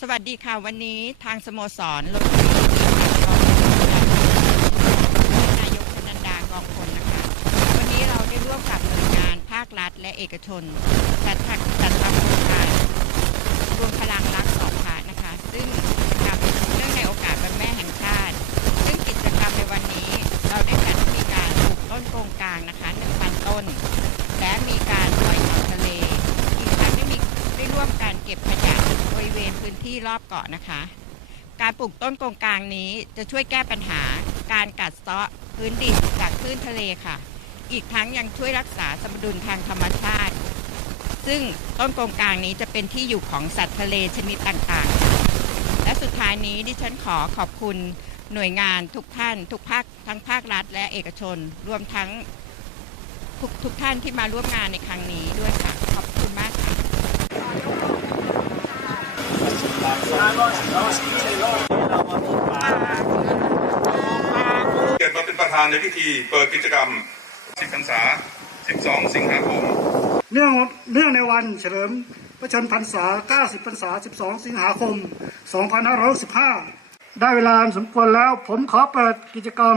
สวัสดีค่ะ วันนี้ทางสโมสรรถนายกชนันดากองพลนะคะ วันนี้เราได้ร่วมกับหน่วยงานภาครัฐและเอกชนจัดทำจัดทำโครงการรวมพลังรักสองพระนะคะ ซึ่งทำเนื่องในโอกาสวันแม่แห่งชาติ ซึ่งกิจกรรมในวันนี้เราได้จัดมีการปลูกต้นโกงกลางนะคะ1,000ต้น และมีการปล่อยสัตว์ทะเลอีกทั้งได้มีได้ร่วมการเก็บขยะ พื้นที่รอบเกาะนะคะ การปลูกต้นกงกลางนี้จะช่วยแก้ปัญหา การกัดเซาะพื้นดินจากคลื่นทะเลค่ะ อีกทั้งยังช่วยรักษาสมดุลทางธรรมชาติ ซึ่งต้นกงกลางนี้จะเป็นที่อยู่ของสัตว์ทะเลชนิดต่างๆ และสุดท้ายนี้ดิฉันขอขอบคุณหน่วยงานทุกท่าน ทุกภาคทั้งภาครัฐและเอกชน รวมทั้งทุกทุกท่านที่มาร่วมงานในครั้งนี้ด้วยค่ะ ขอบคุณมากค่ะ เกิดมาเป็นประธานในพิธีเปิดกิจกรรม 10พรรษา 12 สิงหาคม เนื่องเนื่องในวันเฉลิมพระชนพรรษา 90 พรรษา 12 สิงหาคม 2565 ได้เวลาสมควรแล้วผมขอเปิดกิจกรรม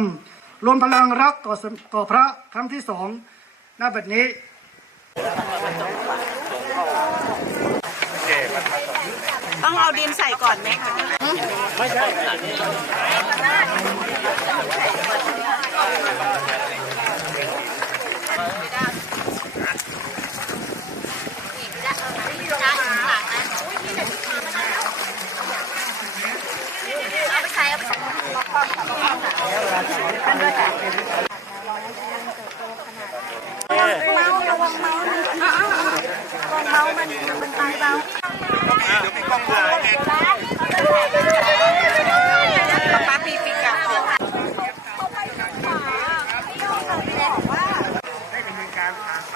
รวมพลังรักต่อต่อพระครั้งที่สองณบัดนี้ ต้องเอาดินใส่ก่อนไหมคะเมาระวังเมามันระวังเมามันมันตายเบา ป้าปีปิกอะให้ดำเนินการผ่านไป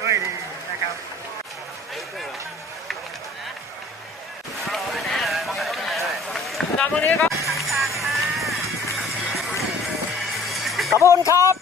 ด้วยดีนะครับขอบคุณครับ